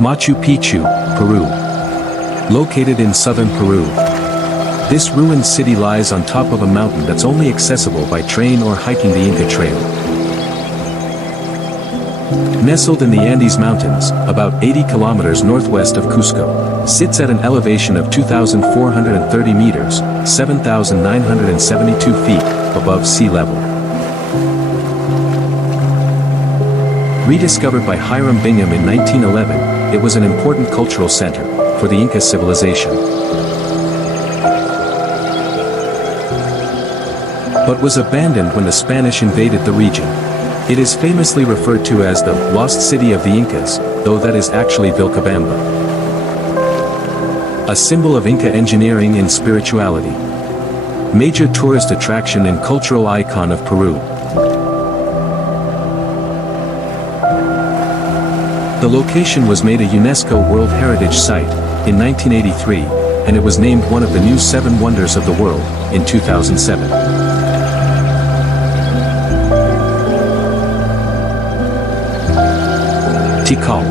Machu Picchu, Peru. Located in southern Peru. This ruined city lies on top of a mountain that's only accessible by train or hiking the Inca Trail. Nestled in the Andes Mountains, about 80 kilometers northwest of Cusco, sits at an elevation of 2,430 meters, 7,972 feet, above sea level. Rediscovered by Hiram Bingham in 1911, it was an important cultural center for the Inca civilization. But was abandoned when the Spanish invaded the region. It is famously referred to as the Lost City of the Incas, though that is actually Vilcabamba. A symbol of Inca engineering and spirituality. Major tourist attraction and cultural icon of Peru. The location was made a UNESCO World Heritage Site in 1983, and it was named one of the new 7 Wonders of the World in 2007. Tikal.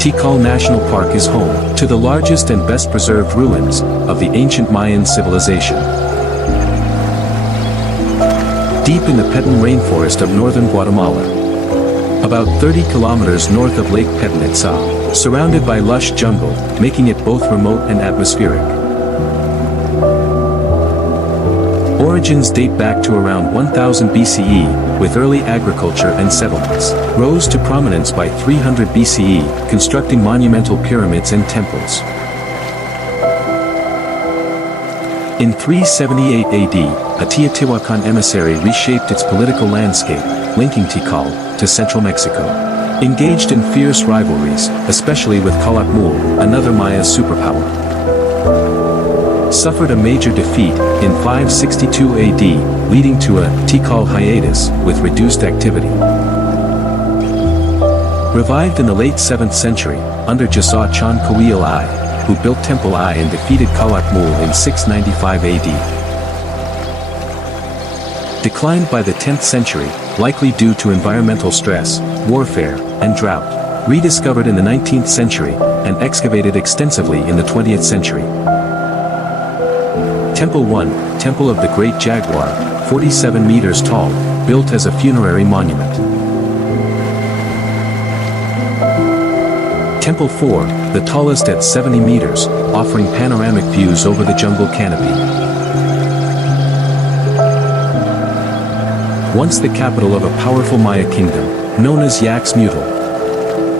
Tikal National Park is home to the largest and best preserved ruins of the ancient Mayan civilization. Deep in the Petén rainforest of northern Guatemala. About 30 kilometers north of Lake Petén itself, surrounded by lush jungle, making it both remote and atmospheric. Origins date back to around 1000 BCE, with early agriculture and settlements. Rose to prominence by 300 BCE, constructing monumental pyramids and temples. In 378 AD, a Teotihuacan emissary reshaped its political landscape, linking Tikal to central Mexico. Engaged in fierce rivalries, especially with Calakmul, another Maya superpower. Suffered a major defeat in 562 AD, leading to a Tikal hiatus with reduced activity. Revived in the late 7th century, under Jasa Chan Kawil I, who built Temple I and defeated Calakmul in 695 AD. Declined by the 10th century, likely due to environmental stress, warfare, and drought. Rediscovered in the 19th century, and excavated extensively in the 20th century. Temple I, Temple of the Great Jaguar, 47 meters tall, built as a funerary monument. Temple IV, the tallest at 70 meters, offering panoramic views over the jungle canopy. Once the capital of a powerful Maya kingdom, known as Yaxmutal.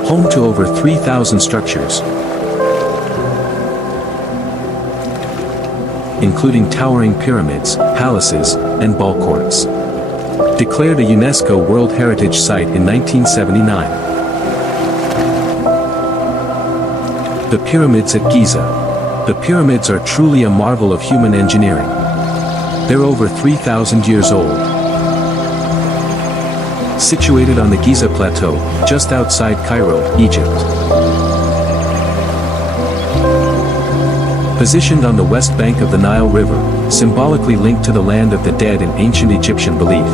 Home to over 3,000 structures, including towering pyramids, palaces, and ball courts. Declared a UNESCO World Heritage Site in 1979. The Pyramids at Giza. The pyramids are truly a marvel of human engineering. They're over 3,000 years old. Situated on the Giza Plateau, just outside Cairo, Egypt. Positioned on the west bank of the Nile River, symbolically linked to the land of the dead in ancient Egyptian belief.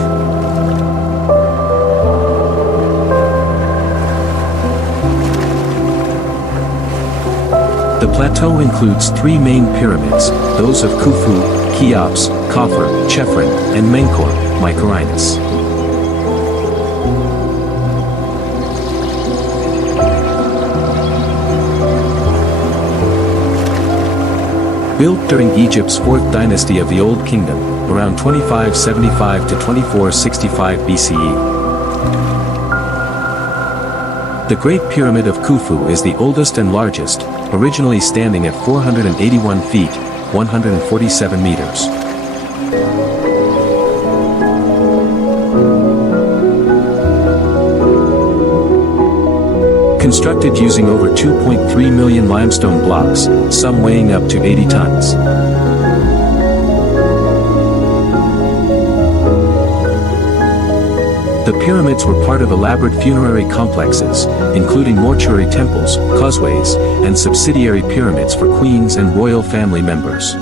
The plateau includes 3 main pyramids, those of Khufu, Cheops, Khafre, Chephren, and Menkaure, Mycerinus. Built during Egypt's 4th dynasty of the Old Kingdom, around 2575 to 2465 BCE. The Great Pyramid of Khufu is the oldest and largest, originally standing at 481 feet, 147 meters. Constructed using over 2.3 million limestone blocks, some weighing up to 80 tons. The The pyramids were part of elaborate funerary complexes, including mortuary temples, causeways, and subsidiary pyramids for queens and royal family members.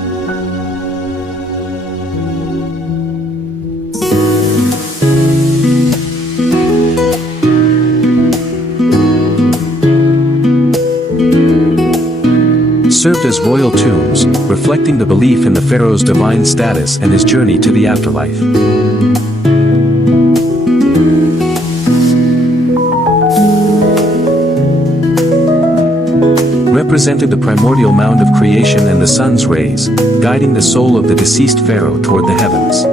Served as royal tombs, reflecting the belief in the pharaoh's divine status and his journey to the afterlife. Represented the primordial mound of creation and the sun's rays, guiding the soul of the deceased pharaoh toward the heavens.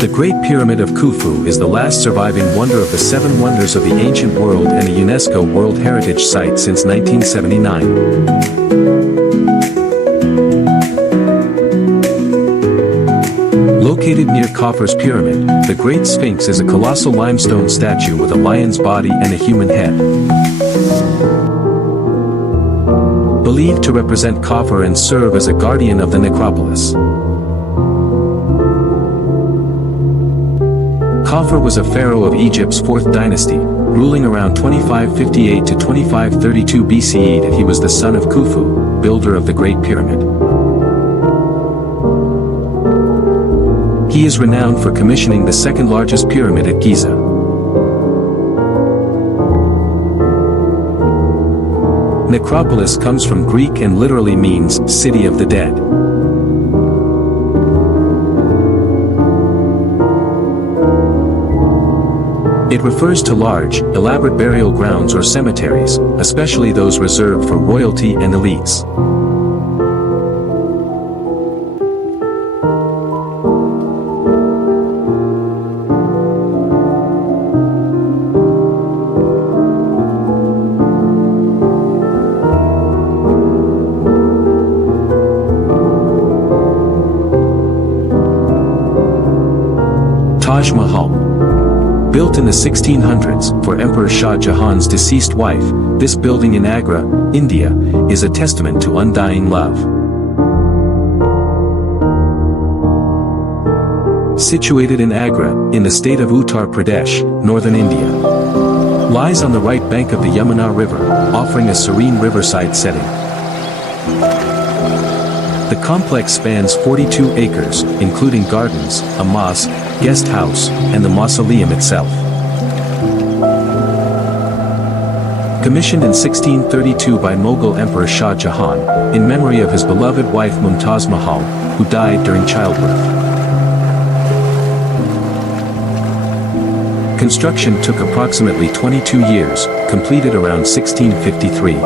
The Great Pyramid of Khufu is the last surviving wonder of the seven wonders of the ancient world and a UNESCO World Heritage Site since 1979. Located near Khufu's pyramid, the Great Sphinx is a colossal limestone statue with a lion's body and a human head. Believed to represent Khufu and serve as a guardian of the necropolis. Khufu was a pharaoh of Egypt's 4th dynasty, ruling around 2558 to 2532 BCE, and he was the son of Khufu, builder of the Great Pyramid. He is renowned for commissioning the second largest pyramid at Giza. Necropolis comes from Greek and literally means city of the dead. It refers to large, elaborate burial grounds or cemeteries, especially those reserved for royalty and elites. Taj Mahal. Built in the 1600s for Emperor Shah Jahan's deceased wife, this building in Agra, India, is a testament to undying love. Situated in Agra, in the state of Uttar Pradesh, northern India. Lies on the right bank of the Yamuna River, offering a serene riverside setting. The complex spans 42 acres, including gardens, a mosque, guest house, and the mausoleum itself. Commissioned in 1632 by Mughal Emperor Shah Jahan, in memory of his beloved wife Mumtaz Mahal, who died during childbirth. Construction took approximately 22 years, completed around 1653.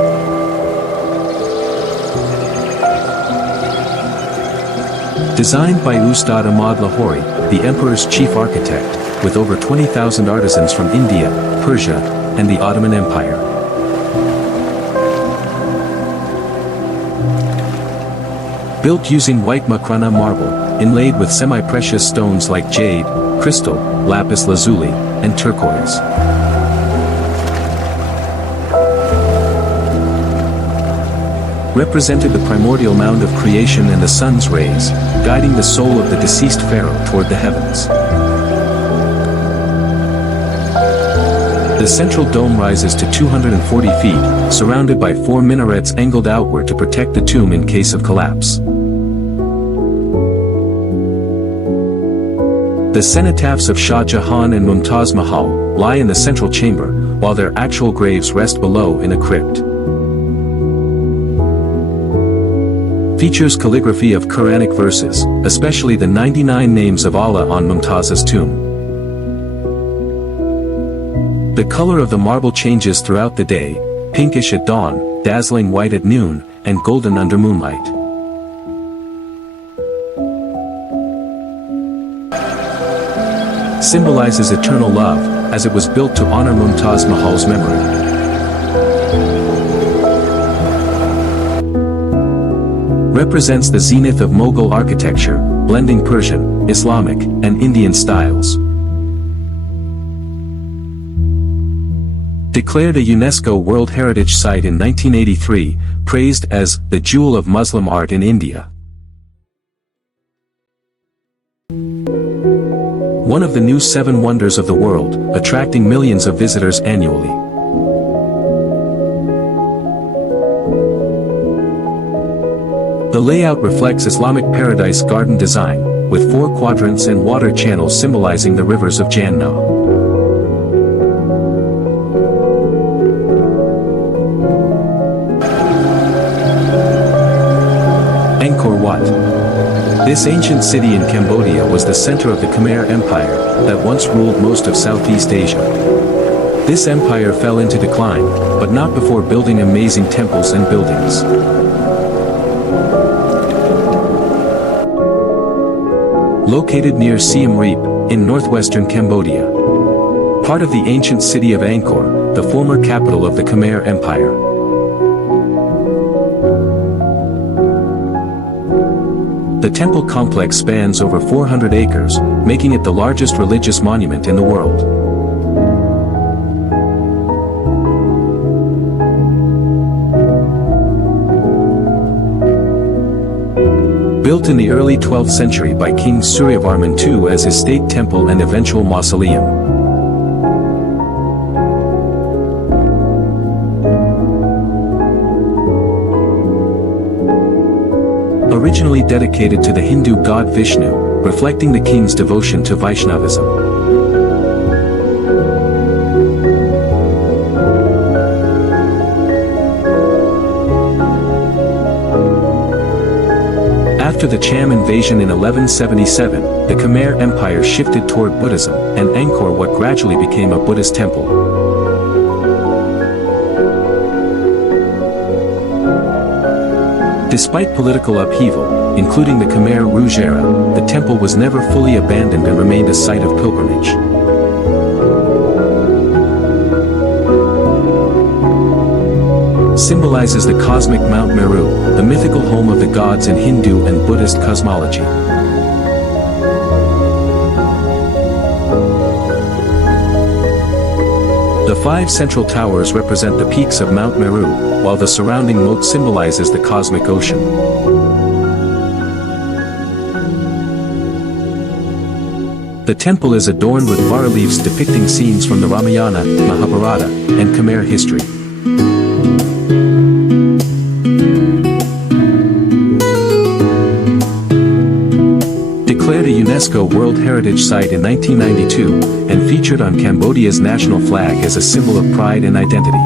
Designed by Ustad Ahmad Lahori, the emperor's chief architect, with over 20,000 artisans from India, Persia, and the Ottoman Empire. Built using white Makrana marble, inlaid with semi-precious stones like jade, crystal, lapis lazuli, and turquoise. Represented the primordial mound of creation and the sun's rays, guiding the soul of the deceased pharaoh toward the heavens. The central dome rises to 240 feet, surrounded by 4 minarets angled outward to protect the tomb in case of collapse. The cenotaphs of Shah Jahan and Mumtaz Mahal lie in the central chamber, while their actual graves rest below in a crypt. Features calligraphy of Quranic verses, especially the 99 names of Allah on Mumtaz's tomb. The color of the marble changes throughout the day, pinkish at dawn, dazzling white at noon, and golden under moonlight. Symbolizes eternal love, as it was built to honor Mumtaz Mahal's memory. Represents the zenith of Mughal architecture, blending Persian, Islamic, and Indian styles. Declared a UNESCO World Heritage Site in 1983, praised as the jewel of Muslim art in India. one of the new 7 wonders of the world, attracting millions of visitors annually. The layout reflects Islamic paradise garden design, with 4 quadrants and water channels symbolizing the rivers of Jannah. Angkor Wat. This ancient city in Cambodia was the center of the Khmer Empire, that once ruled most of Southeast Asia. This empire fell into decline, but not before building amazing temples and buildings. Located near Siem Reap, in northwestern Cambodia. Part of the ancient city of Angkor, the former capital of the Khmer Empire. The temple complex spans over 400 acres, making it the largest religious monument in the world. Built in the early 12th century by King Suryavarman II as his state temple and eventual mausoleum. Originally dedicated to the Hindu god Vishnu, reflecting the king's devotion to Vaishnavism. After the Cham invasion in 1177, the Khmer Empire shifted toward Buddhism, and Angkor Wat gradually became a Buddhist temple. Despite political upheaval, including the Khmer Rouge era, the temple was never fully abandoned and remained a site of pilgrimage. Symbolizes the cosmic Mount Meru, the mythical home of the gods in Hindu and Buddhist cosmology. The 5 central towers represent the peaks of Mount Meru, while the surrounding moat symbolizes the cosmic ocean. The temple is adorned with bas-reliefs depicting scenes from the Ramayana, Mahabharata, and Khmer history. Declared a UNESCO World Heritage Site in 1992, and featured on Cambodia's national flag as a symbol of pride and identity.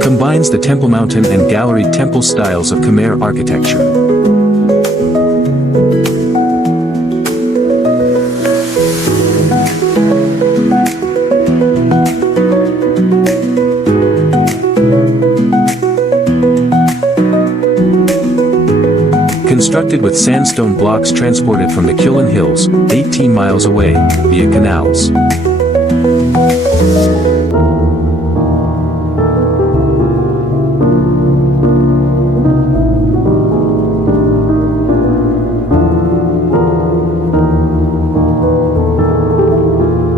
Combines the Temple Mountain and Gallery temple styles of Khmer architecture. Constructed with sandstone blocks transported from the Kulin Hills, 18 miles away, via canals.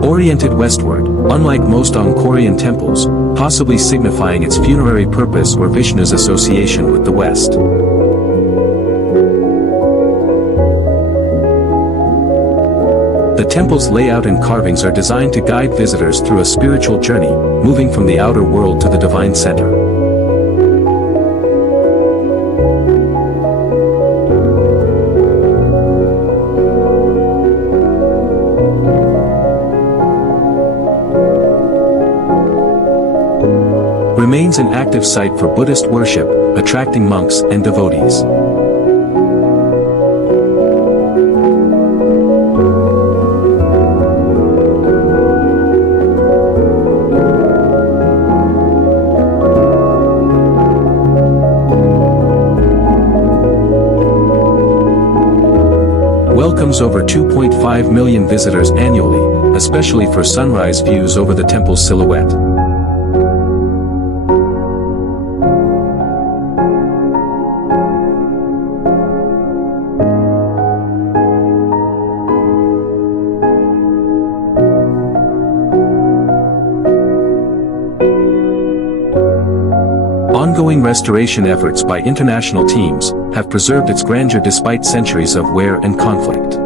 Oriented westward, unlike most Angkorian temples, possibly signifying its funerary purpose or Vishnu's association with the West. The temple's layout and carvings are designed to guide visitors through a spiritual journey, moving from the outer world to the divine center. Remains an active site for Buddhist worship, attracting monks and devotees. Welcomes over 2.5 million visitors annually, especially for sunrise views over the temple's silhouette. restoration efforts by international teams have preserved its grandeur despite centuries of wear and conflict.